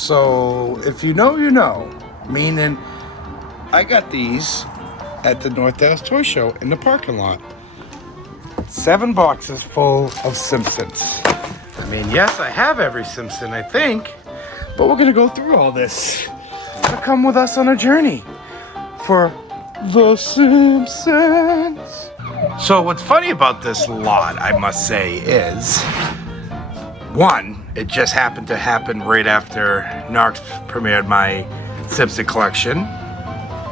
So if you know, you know. Meaning, I got these at the North Dallas Toy Show in the parking lot. 7 boxes full of Simpsons. I mean, yes, I have every Simpson, I think, but we're gonna go through all this. So come with us on a journey for the Simpsons. So what's funny about this lot, I must say, is one, it just happened to happen right after Narcs premiered my Simpson collection,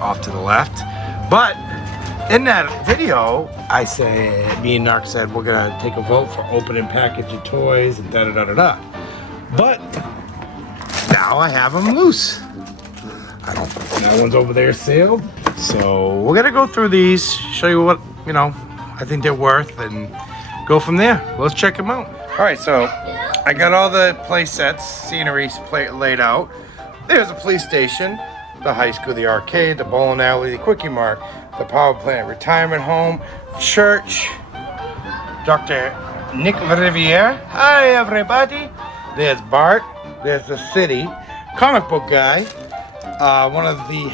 off to the left. But in that video, me and Narc said we're gonna take a vote for opening package of toys and da-da-da-da-da. But now I have them loose. That one's over there sealed. So we're gonna go through these, show you what, I think they're worth, and go from there. Let's check them out. All right, so I got all the play sets, sceneries laid out. There's a police station, the high school, the arcade, the bowling alley, the quickie mart, the power plant, retirement home, church, Dr. Nick Riviere. Hi, everybody. There's Bart. There's the city. Comic book guy. One of the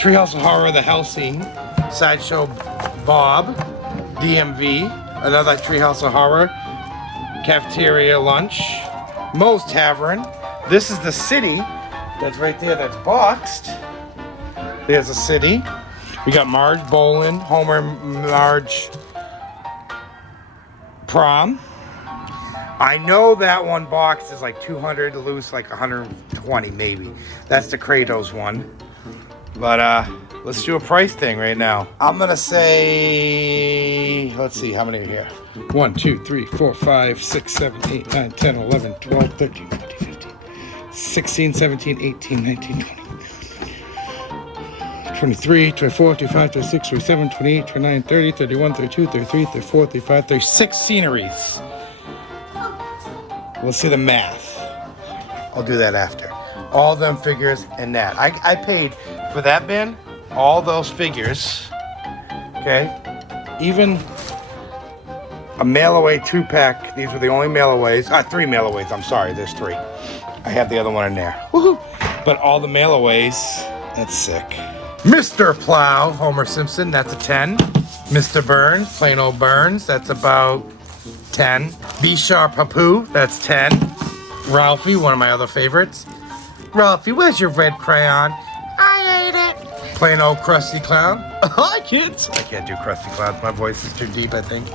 Treehouse of Horror, the Hell Scene. Sideshow Bob. DMV. Another Treehouse of Horror. Cafeteria lunch. Moe's Tavern. This is the city. That's right there. That's boxed. There's a city. We got Marge Bowling, Homer, Marge Prom. I know that one box is like 200, loose like 120 maybe. That's the Kratos one. But let's do a price thing right now. I'm gonna say, let's see, how many are here? 1, 2, 3, 4, 5, 6, 7, 8, 9, 10, 11, 12, 13, 14, 15, 16, 17, 18, 19, 20. 23, 24, 25, 26, 27, 28, 29, 30, 31, 32, 33, 34, 35, 36 sceneries. We'll see the math. I'll do that after. All them figures and that. I paid for that bin, all those figures, okay? Even a mail-away 2-pack. These were the only mail-aways. 3 mail-aways, I'm sorry, there's 3. I have the other one in there. Woohoo! But all the mail-aways, that's sick. Mr. Plow, Homer Simpson, that's a 10. Mr. Burns, plain old Burns, that's about 10. B Sharp Hapu, that's 10. Ralphie, one of my other favorites. Ralphie, where's your red crayon? I ate it. Plain old Krusty Clown. Hi, kids. I can't do Krusty Clowns. My voice is too deep, I think.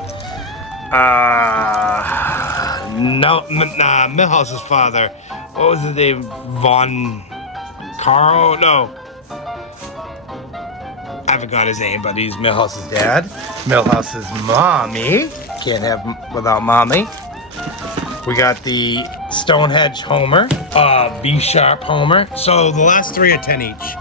Milhouse's father. What was his name? Von Carl? No. I forgot his name, but he's Milhouse's dad. Milhouse's mommy. Can't have without mommy. We got the Stonehenge Homer. B Sharp Homer. So the last 3 are 10 each.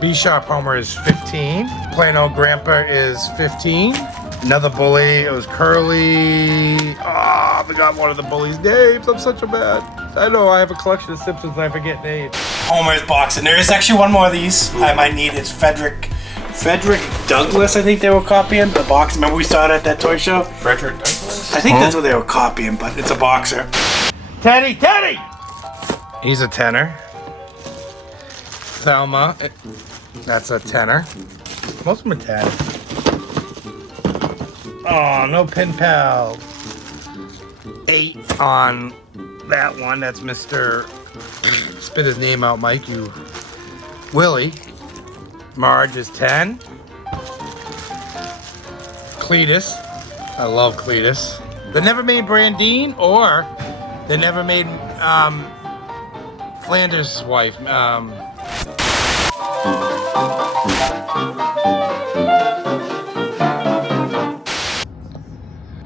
B Sharp Homer is 15. Plain old Grandpa is 15. Another bully, it was Curly. I forgot one of the bullies' names. I'm such a bad. I know I have a collection of Simpsons and I forget names. Homer's box, and there is actually one more of these I might need. It's Frederick Douglass, I think they were copying the box. Remember we saw it at that toy show? Frederick Douglass? I think that's what they were copying, but it's a boxer. Teddy! He's a tenner. Thelma, that's a tenner. Most of them are 10. Oh, no pen pals. 8 on that one. That's Mr. Spit his name out, Mike. You. Willie. Marge is 10. Cletus. I love Cletus. They never made Brandine, or they never made Flanders' wife.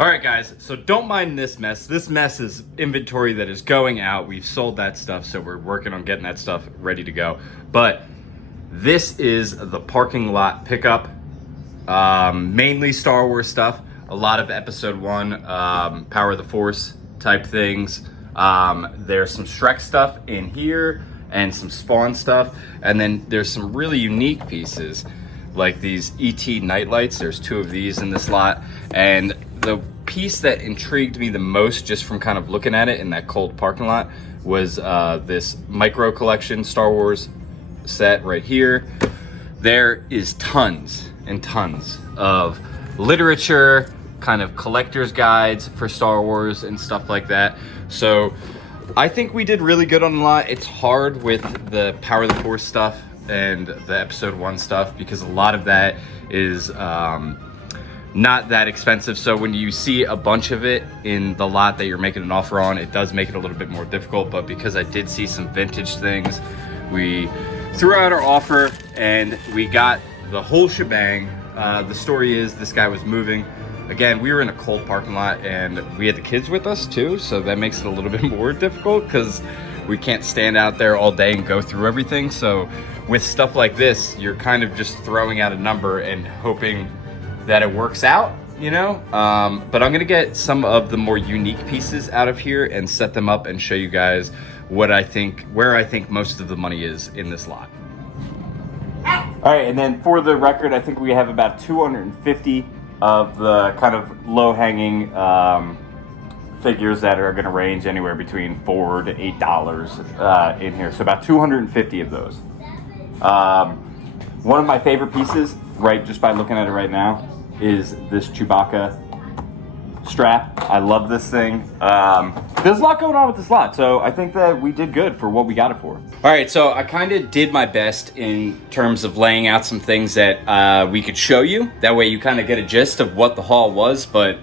Alright guys, so don't mind this mess. This mess is inventory that is going out. We've sold that stuff, so we're working on getting that stuff ready to go. But this is the parking lot pickup. Mainly Star Wars stuff. A lot of Episode 1, Power of the Force type things. There's some Shrek stuff in here and some Spawn stuff. And then there's some really unique pieces like these ET nightlights. There's 2 of these in this lot. And the piece that intrigued me the most, just from kind of looking at it in that cold parking lot, was this micro collection Star Wars set right here. There is tons and tons of literature, kind of collector's guides for Star Wars and stuff like that. So I think we did really good on a lot. It's hard with the Power of the Force stuff and the episode 1 stuff, because a lot of that is not that expensive. So when you see a bunch of it in the lot that you're making an offer on, it does make it a little bit more difficult. But because I did see some vintage things, we threw out our offer and we got the whole shebang. The story is, this guy was moving. Again, we were in a cold parking lot and we had the kids with us too, so that makes it a little bit more difficult because we can't stand out there all day and go through everything. So with stuff like this, you're kind of just throwing out a number and hoping that it works out, you know? But I'm gonna get some of the more unique pieces out of here and set them up and show you guys what I think, where I think most of the money is in this lot. All right, and then for the record, I think we have about 250 of the kind of low-hanging figures that are going to range anywhere between $4 to $8 in here. So about 250 of those. One of my favorite pieces, right, just by looking at it right now, is this Chewbacca strap. I love this thing. There's a lot going on with this lot, so I think that we did good for what we got it for. All right, so I kind of did my best in terms of laying out some things that we could show you. That way you kind of get a gist of what the haul was, but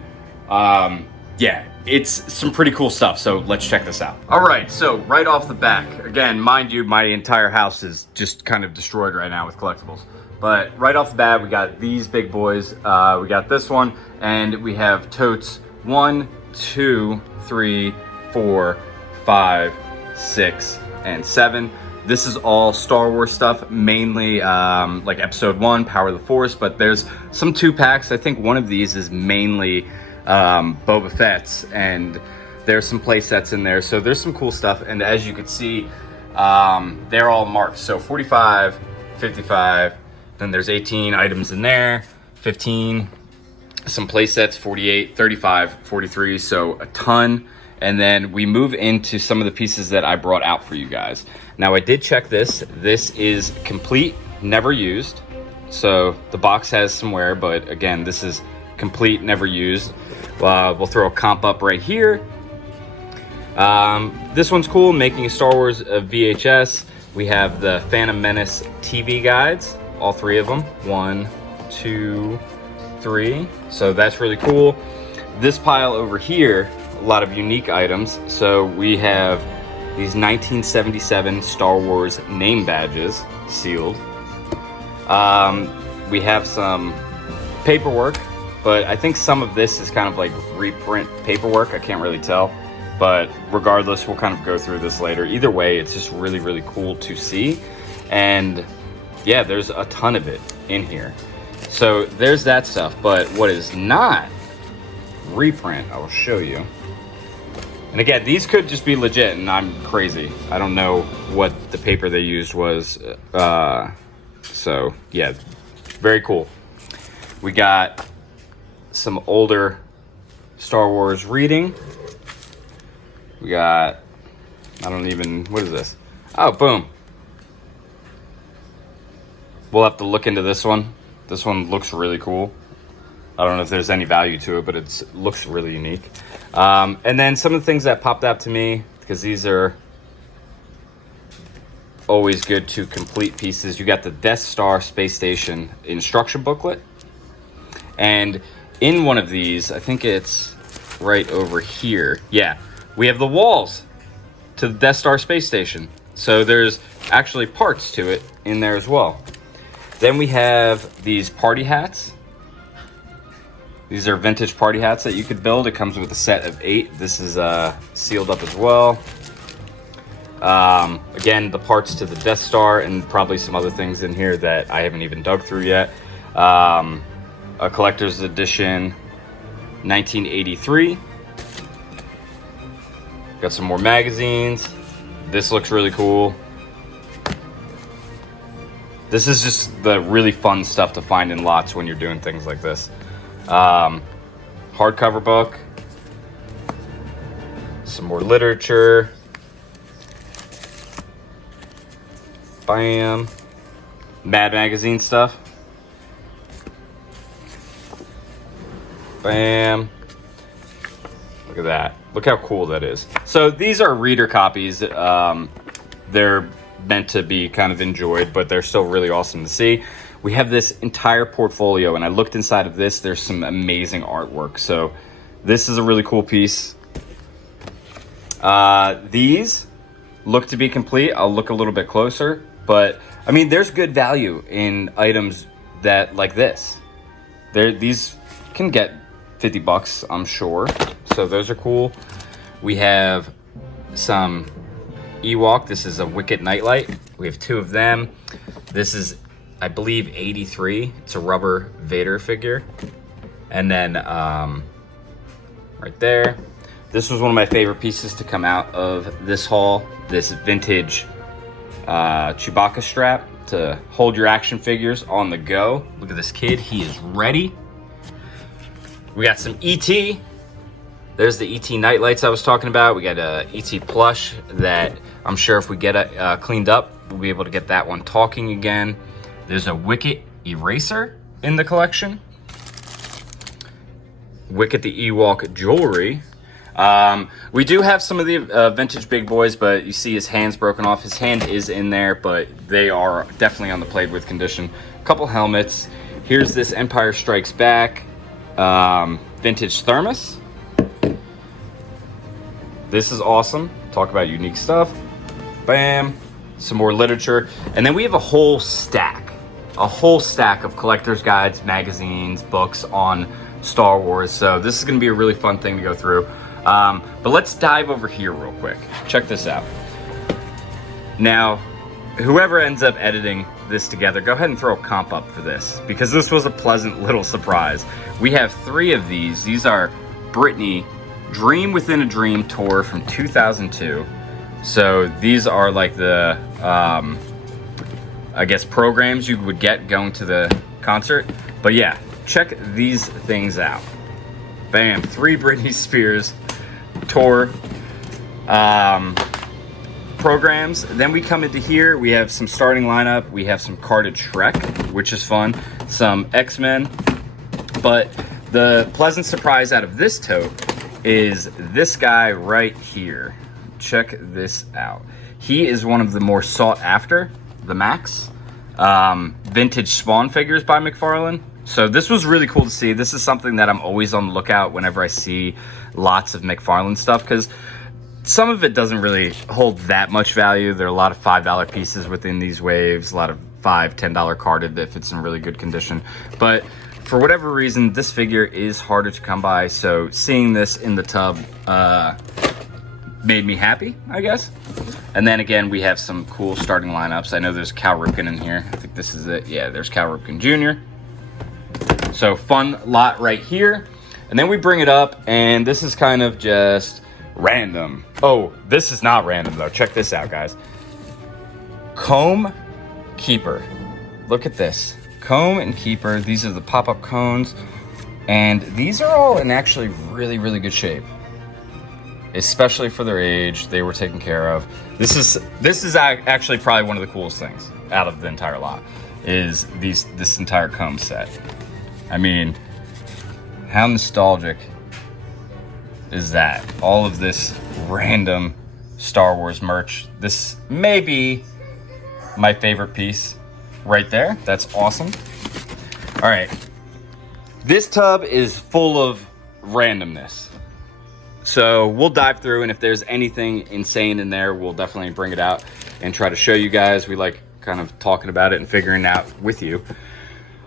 yeah, it's some pretty cool stuff, so let's check this out. All right, so right off the back, again, mind you, my entire house is just kind of destroyed right now with collectibles. But right off the bat, we got these big boys. We got this one, and we have totes 1, 2, 3, 4, 5, 6, and 7. This is all Star Wars stuff, mainly like episode 1, Power of the Force, but there's some 2-packs. I think one of these is mainly Boba Fett's, and there's some play sets in there. So there's some cool stuff, and as you can see, they're all marked. So 45, 55, then there's 18 items in there, 15, some play sets, 48, 35, 43, so a ton. And then we move into some of the pieces that I brought out for you guys. Now I did check this. This is complete, never used. So the box has some wear, but again, this is complete, never used. We'll throw a comp up right here. This one's cool, making a Star Wars VHS. We have the Phantom Menace TV guides, all 3 of them. 1, 2, 3. So that's really cool. This pile over here, a lot of unique items. So we have these 1977 Star Wars name badges, sealed. We have some paperwork, but I think some of this is kind of like reprint paperwork. I can't really tell, but regardless, we'll kind of go through this later. Either way, it's just really, really cool to see. And yeah, there's a ton of it in here. So there's that stuff, but what is not reprint, I will show you. And again, these could just be legit and I'm crazy. I don't know what the paper they used was. So yeah, very cool. We got some older Star Wars reading. We got, what is this? Oh, boom. We'll have to look into this one. This one looks really cool. I don't know if there's any value to it, but it looks really unique. And then some of the things that popped out to me, because these are always good to complete pieces. You got the Death Star Space Station instruction booklet. And in one of these, I think it's right over here. Yeah, we have the walls to the Death Star Space Station. So there's actually parts to it in there as well. Then we have these party hats. These are vintage party hats that you could build. It comes with a set of 8. This is sealed up as well. Again, the parts to the Death Star and probably some other things in here that I haven't even dug through yet. A collector's edition 1983. Got some more magazines. This looks really cool. This is just the really fun stuff to find in lots when you're doing things like this. Han hardcover book. Some more literature. Bam. Mad Magazine stuff. Bam. Look at that. Look how cool that is. So these are reader copies. They're meant to be kind of enjoyed, but they're still really awesome to see. We have this entire portfolio, and I looked inside of this. There's some amazing artwork. So this is a really cool piece. These look to be complete. I'll look a little bit closer, but I mean, there's good value in items that like this. These can get 50 bucks, I'm sure. So those are cool. We have some Ewok. This is a Wicket Nightlight. We have 2 of them. This is, I believe, 83. It's a rubber Vader figure. And then right there. This was one of my favorite pieces to come out of this haul. This vintage Chewbacca strap to hold your action figures on the go. Look at this kid. He is ready. We got some ET. There's the ET nightlights I was talking about. We got a ET plush that I'm sure if we get it cleaned up, we'll be able to get that one talking again. There's a Wicket eraser in the collection. Wicket the Ewok jewelry. We do have some of the vintage big boys, but you see his hand's broken off. His hand is in there, but they are definitely on the played with condition. A couple helmets. Here's this Empire Strikes Back vintage thermos. This is awesome. Talk about unique stuff. Bam. Some more literature. And then we have a whole stack of collector's guides, magazines, books on Star Wars. So this is going to be a really fun thing to go through. But let's dive over here real quick. Check this out. Now, whoever ends up editing this together, go ahead and throw a comp up for this, because this was a pleasant little surprise. We have 3 of these. These are Brittany Dream Within a Dream tour from 2002. So these are like the, I guess, programs you would get going to the concert. But yeah, check these things out. Bam, 3 Britney Spears tour programs. Then we come into here, we have some starting lineup. We have some carded Shrek, which is fun. Some X-Men. But the pleasant surprise out of this tote is this guy right here. Check this out. He is one of the more sought after, the Max, vintage Spawn figures by McFarlane. So this was really cool to see. This is something that I'm always on the lookout whenever I see lots of McFarlane stuff, because some of it doesn't really hold that much value. There are a lot of $5 pieces within these waves, a lot of $5, $10 carded if it's in really good condition. But for whatever reason, this figure is harder to come by, so seeing this in the tub made me happy, I guess. And then again, we have some cool starting lineups. I know there's Cal Ripken in here. I think this is it. Yeah, there's Cal Ripken Jr. So fun lot right here. And then we bring it up, and this is kind of just random. Oh, this is not random though. Check this out, guys. Comb Keeper. Look at this. Comb and Keeper. These are the pop-up cones, and these are all in actually really, really good shape, especially for their age. They were taken care of. This is actually probably one of the coolest things out of the entire lot, is this entire comb set. I mean, how nostalgic is that? All of this random Star Wars merch. This may be my favorite piece right there. That's awesome. All right. This tub is full of randomness. So we'll dive through, and if there's anything insane in there, we'll definitely bring it out and try to show you guys. We like kind of talking about it and figuring it out with you.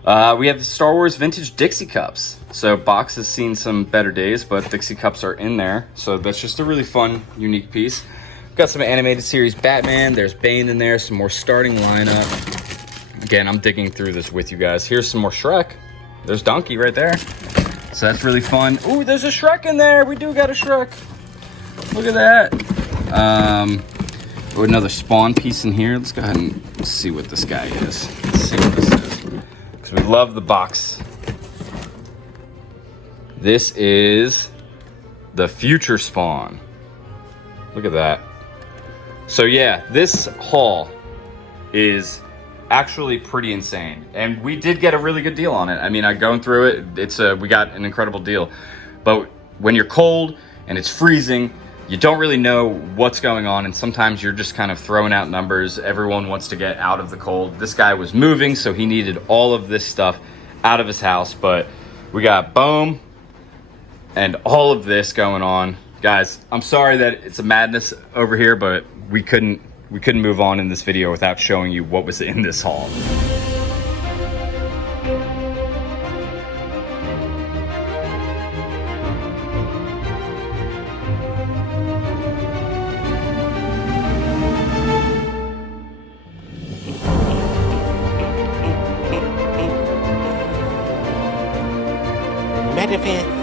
We have the Star Wars vintage Dixie cups. So box has seen some better days, but Dixie cups are in there. So that's just a really fun, unique piece. We've got some animated series Batman. There's Bane in there, some more starting lineup. Again, I'm digging through this with you guys. Here's some more Shrek. There's Donkey right there. So that's really fun. Ooh, there's a Shrek in there. We do got a Shrek. Look at that. Another Spawn piece in here. Let's go ahead and see what this guy is. Let's see what this is. Because we love the box. This is the future spawn. Look at that. So yeah, this haul is actually pretty insane, and we did get a really good deal on it. I mean, going through it, we got an incredible deal. But when you're cold and it's freezing, you don't really know what's going on, and sometimes you're just kind of throwing out numbers. Everyone wants to get out of the cold. This guy was moving, so he needed all of this stuff out of his house, but we got boom and all of this going on. Guys, I'm sorry that it's a madness over here, but we couldn't move on in this video without showing you what was in this haul. Manifest.